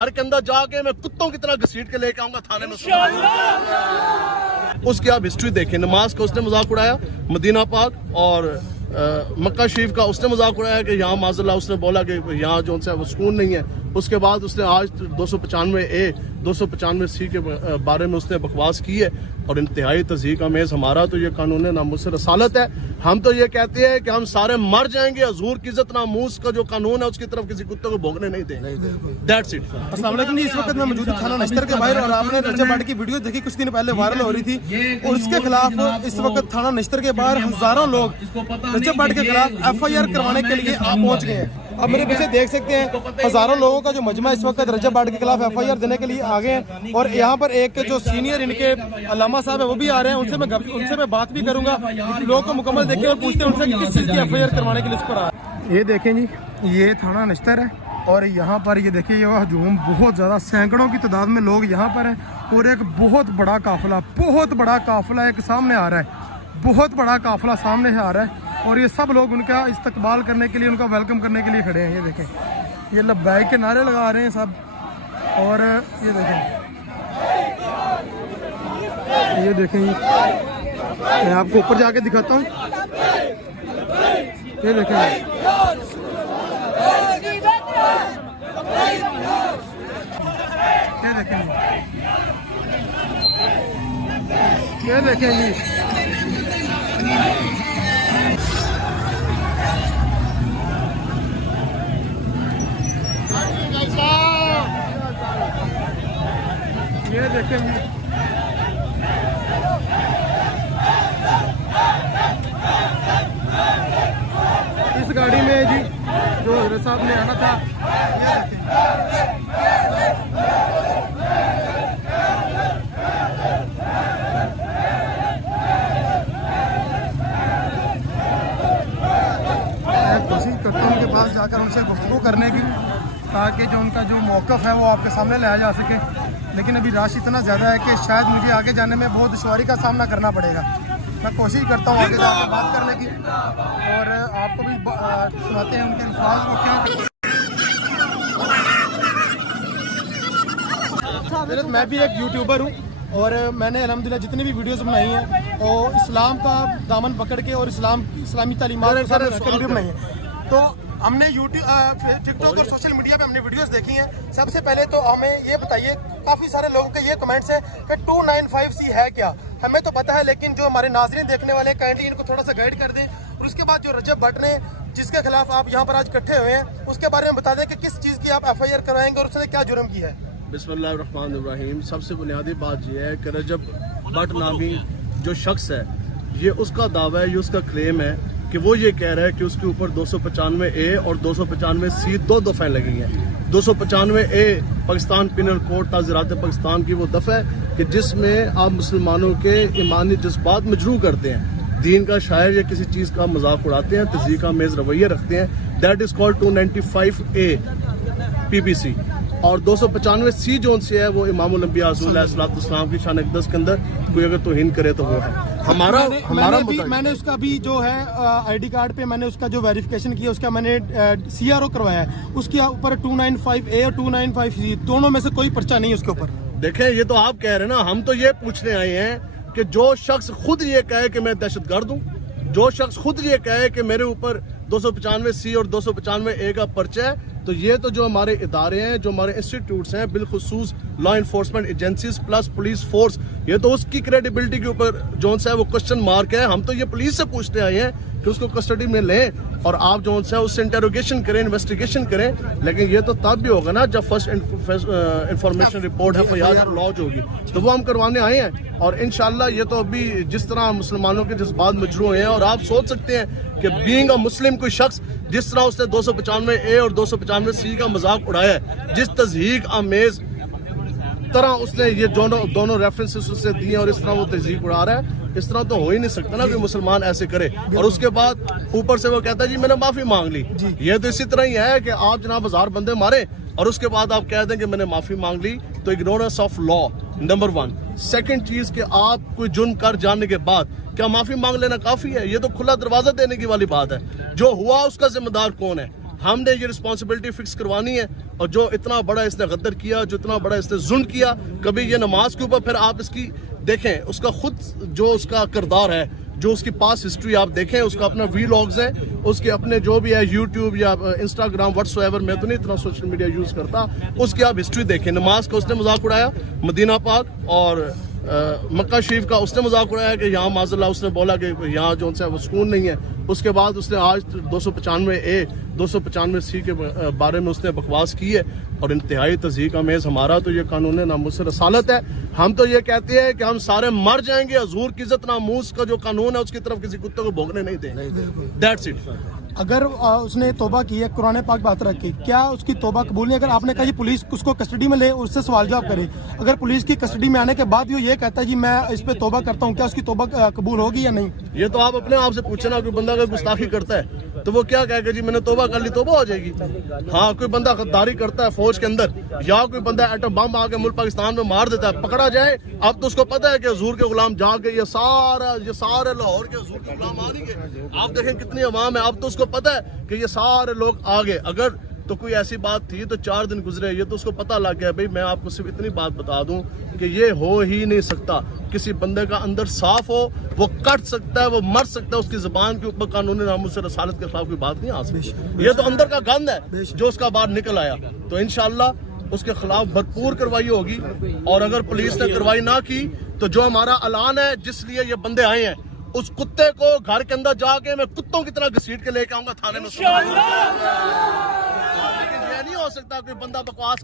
घर के अंदर जाके मैं कुत्तों की तरह घसीट के लेके आऊंगा थाने में। उसकी आप हिस्ट्री देखें, नमाज का उसने मजाक उड़ाया, मदीना पाक और मक्का शरीफ का उसने मजाक उड़ाया कि यहाँ माज़अल्लाह उसने बोला कि यहाँ जो है वो सुकून नहीं है। उसके बाद उसने आज 295A 295C के बारे में उसने बकवास की है और इंतहाई तज़हीक अमेज़। हमारा तो ये कानून नामुस रसालत है, हम तो ये कहते हैं कि हम सारे मर जाएंगे, हजूर की इज्जत नामूस का जो कानून है उसकी तरफ किसी कुत्ते को भोगने नहीं देंगे। That's it. अस्सलाम वालेकुम। इस वक्त मैं मौजूद हूं थाना नश्तर के बाहर और आपने रजब भट्ट की वीडियो देखी, कुछ दिन पहले वायरल हो रही थी और उसके खिलाफ इस वक्त थाना नश्तर के बाहर हजारों लोग रजब भट्ट के खिलाफ FIR करवाने के लिए आप पहुंच गए हैं। अब मेरे पीछे देख सकते हैं हजारों लोगों का जो मजमा इस वक्त रजब भट्ट के खिलाफ FIR देने के लिए आ गए हैं और यहाँ पर एक जो सीनियर इनके अल्लामा साहब है वो भी आ रहे हैं। उनसे मैं बात भी करूंगा, लोगों को मुकम्मल देखिए और पूछते हैं उनसे किस चीज़ की FIR करवाने के लिए इस पर आ रहे हैं। ये देखें जी, ये थाना नश्तर है और यहाँ पर ये देखिए ये हजूम बहुत ज़्यादा सैकड़ों की तादाद में लोग यहाँ पर हैं और एक बहुत बड़ा काफिला एक सामने आ रहा है, बहुत बड़ा काफिला सामने से आ रहा है और ये सब लोग उनका इस्तकबाल करने के लिए, उनका वेलकम करने के लिए खड़े हैं। ये देखें, ये लब्बैक के नारे लगा रहे हैं सब और ये देखें मैं आपको ऊपर जाके दिखाता हूँ। ये देखें, ये देखें जी, ये देखें जी, इस गाड़ी में जी जो हजरत साहब ने आना था, ये देखें कोशिश करता हूँ उनके पास जाकर उनसे गुफ्तगू करने की, ताकि जो उनका जो मौक़िफ़ है वो आपके सामने लाया जा सके। लेकिन अभी रश इतना ज़्यादा है कि शायद मुझे आगे जाने में बहुत दुश्वारी का सामना करना पड़ेगा। मैं कोशिश करता हूँ आगे जाकर बात करने की और आपको भी सुनाते हैं उनके अल्फाज को क्या। मैं भी एक यूट्यूबर हूँ और मैंने अल्हम्दुलिल्लाह जितनी भी वीडियोस बनाई हैं तो इस्लाम का दामन पकड़ के और इस्लामी तालीमात के साथ वीडियो बनाई है। तो हमने यूट्यूब, टिकटॉक और सोशल मीडिया पे हमने वीडियोस देखी हैं। सबसे पहले तो हमें ये बताइए, काफ़ी सारे लोगों के ये कमेंट्स हैं कि 295C है क्या? हमें तो पता है, लेकिन जो हमारे नाज़रीन देखने वाले हैं काइंडली इनको थोड़ा सा गाइड कर दें। और उसके बाद जो रजब भट्ट ने जिसके खिलाफ आप यहाँ पर आज इकट्ठे हुए हैं उसके बारे में बता दें कि किस चीज़ की आप FIR करवाएंगे और उसने क्या जुर्म किया है। बिस्मिल्लाहिर्रहमानिर्रहीम। सबसे बुनियादी बात यह है कि रजब भट्ट नामी जो शख्स है, ये उसका दावा है, ये उसका क्लेम है कि वो ये कह रहा है कि उसके ऊपर 295A और 295C दो दफ़े लगी हैं। 295A पाकिस्तान पिनल कोड ताज़ीरात पाकिस्तान की वो दफ़ा है कि जिसमें आप मुसलमानों के ईमानी जज्बात मजरूह करते हैं, दीन का शायर या किसी चीज़ का मजाक उड़ाते हैं, तज़हीक का मेज़ रवैया रखते हैं। That is called 295A PPC। और 295C जो उनसे है वो इमामुल अंबिया अलैहिस्सलाम की शान अक़दस के अंदर कोई अगर तौहीन करे तो वो है। मैंने उसका भी जो है ID कार्ड पे मैंने उसका जो वेरिफिकेशन किया, उसका मैंने CRO करवाया है, उसके ऊपर 295A और 295C दोनों में से कोई पर्चा नहीं है उसके ऊपर। देखें, ये तो आप कह रहे हैं ना, हम तो ये पूछने आए हैं कि जो शख्स खुद ये कहे कि मैं दहशतगर्द हूँ, जो शख्स खुद ये कहे कि मेरे ऊपर 295C और 295A का पर्चा है, तो ये तो जो हमारे इदारे हैं, जो हमारे इंस्टीट्यूट्स हैं, बिलखुसूस law enforcement agencies plus police force, ये तो उसकी क्रेडिबिलिटी के ऊपर जो है वो क्वेश्चन मार्क है। हम तो ये पुलिस से पूछते आए हैं कि उसको कस्टडी में लें और आप जो है उससे इंटेरोगेशन करें, इन्वेस्टिगेशन करें। लेकिन ये तो तब भी होगा ना जब first information report FIR launch होगी, तो वो हम करवाने आए हैं। और इंशाल्लाह ये तो अभी जिस तरह मुसलमानों के जज्बात मजरूह हैं, और आप सोच सकते हैं कि बीइंग अ मुस्लिम कोई शख्स जिस तरह उसने 295A और 295C का मजाक उड़ाया है, जिस तज़हीक आमेज तरह उसने ये दोनों रेफरेंसेस उससे दिए और इस तरह वो तज़हीक उड़ा रहा है, इस तरह तो हो ही नहीं सकता ना कि मुसलमान ऐसे करे। और उसके बाद ऊपर से वो कहता है जी मैंने माफी मांग ली। ये तो इसी तरह ही है कि आप जनाब 1000 बंदे मारे और उसके बाद आप कह दें कि मैंने माफी मांग ली, तो ignorance of law number 1। Second चीज कि आप कोई जुर्म कर जाने के बाद क्या माफी मांग लेना काफी है? ये तो खुला दरवाजा देने की वाली बात है। जो हुआ उसका जिम्मेदार कौन है? हमने ये रिस्पॉन्सिबिलिटी फिक्स करवानी है اور جو اتنا بڑا اس نے غدر کیا, جو اتنا بڑا اس نے ظلم کیا, کبھی یہ نماز کے اوپر, پھر آپ اس کی دیکھیں اس کا خود جو اس کا کردار ہے, جو اس کی پاس ہسٹری آپ دیکھیں, اس کا اپنا ویلاگز ہے, اس کے اپنے جو بھی ہے یوٹیوب یا انسٹاگرام واٹس ایور, میں تو نہیں اتنا سوشل میڈیا یوز کرتا, اس کی آپ ہسٹری دیکھیں. نماز کا اس نے مذاق اڑایا, مدینہ پاک اور مکہ شریف کا اس نے مذاق اڑایا کہ یہاں معاذ اللہ اس نے بولا کہ یہاں جو ہے وہ سکون نہیں ہے. اس کے بعد اس نے آج 295A 295C کے بارے میں اس نے بکواس کی ہے, اور انتہائی تضحیک آمیز. ہمارا تو یہ قانون ناموس رسالت ہے, ہم تو یہ کہتے ہیں کہ ہم سارے مر جائیں گے, حضور کی عزت ناموس کا جو قانون ہے اس کی طرف کسی کتے کو بھوگنے نہیں دیں گے. That's it. اگر اس نے توبہ کی ہے قرآن پاک بات رکھ کے, کیا اس کی توبہ قبول نہیں؟ اگر آپ نے کہا جی پولیس اس کو کسٹڈی میں لے اور اس سے سوال جواب کرے, اگر پولیس کی کسٹڈی میں آنے کے بعد وہ یہ کہتا ہے جی میں اس پہ توبہ کرتا ہوں, کیا اس کی توبہ قبول ہوگی یا نہیں؟ یہ تو آپ اپنے آپ سے پوچھیں نا. کوئی بندہ اگر گستاخی کرتا ہے تو وہ کیا کہے گا جی میں نے توبہ کر لی, توبہ ہو جائے گی. ہاں کوئی بندہ غداری کرتا ہے فوج کے اندر, یا کوئی بندہ ایٹم بم آ کے ملک پاکستان میں مار دیتا ہے, پکڑا جائے, اب تو اس کو پتا ہے کہ حضور کے غلام جا کے یہ سارے لاہور کے حضور کے غلام آ نہیں گئے. آپ دیکھیں کتنی عوام ہے, اب تو اس کو پتا ہے کہ یہ سارے لوگ آگے. اگر تو کوئی ایسی بات تھی تو 4 دن گزرے, یہ تو اس کو پتہ لگ گیا. بھئی میں آپ کو صرف اتنی بات بتا دوں کہ یہ ہو ہی نہیں سکتا. کسی بندے کا اندر صاف ہو, وہ کٹ سکتا ہے, وہ مر سکتا ہے, اس کی زبان کے اوپر قانون ناموس رسالت کے خلاف کوئی بات نہیں آ سکتی. یہ تو اندر کا گند ہے جو اس کا باہر نکل آیا. تو انشاءاللہ اس کے خلاف بھرپور کارروائی ہوگی, اور اگر پولیس نے کارروائی نہ کی تو جو ہمارا اعلان ہے جس لیے یہ بندے آئے ہیں, اس کتے کو گھر کے اندر جا کے میں کتوں کی طرح گھسیٹ کے لے کے آؤں گا تھانے میں. لیکن یہ نہیں ہو سکتا کوئی بندہ بکواس